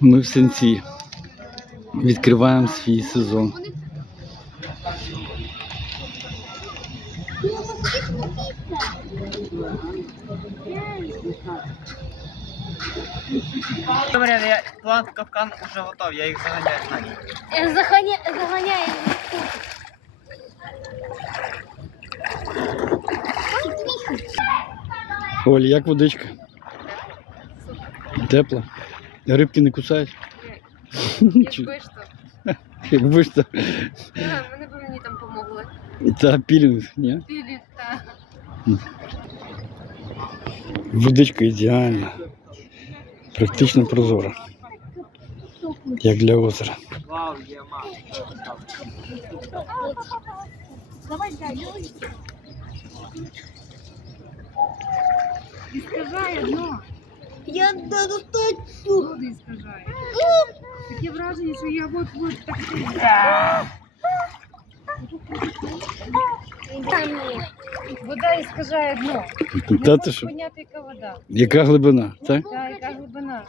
Ми в сенці. Відкриваємо свій сезон. Я план капкан уже готов, я їх заганяю на них. Заганя... Заганяє. Оль, як водичка? Тепла. Рибки не кусають? Чу- Якби ж то. Якби ж то. Да, Вони б мені там помогли. Та пілінг, ні? Білі та Водичка ідеальна. Практично прозора. Як для озера. Вау, є мама. і скажає дно. Я даду Воду груди скажає. Таке враження, що я от от так. Вода іскажає дно. Та ти що? Поняти, яка вода. Яка глибина? Так? Та, яка глибина.